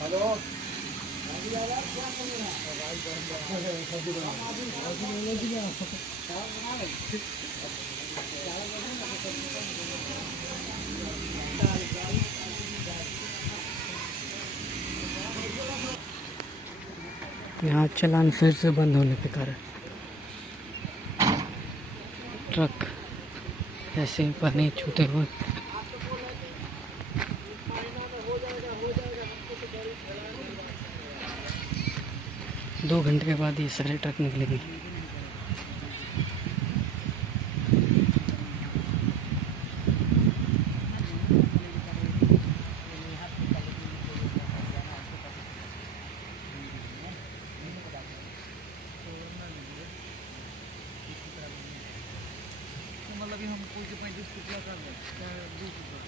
Hello. यहाँ चलान फिर से बंद होने के कारण ट्रक ऐसे ही पानी छूते हुए 2 घंटे के बाद ये सारे ट्रक निकलेंगे। मतलब हम 35 फुट का कर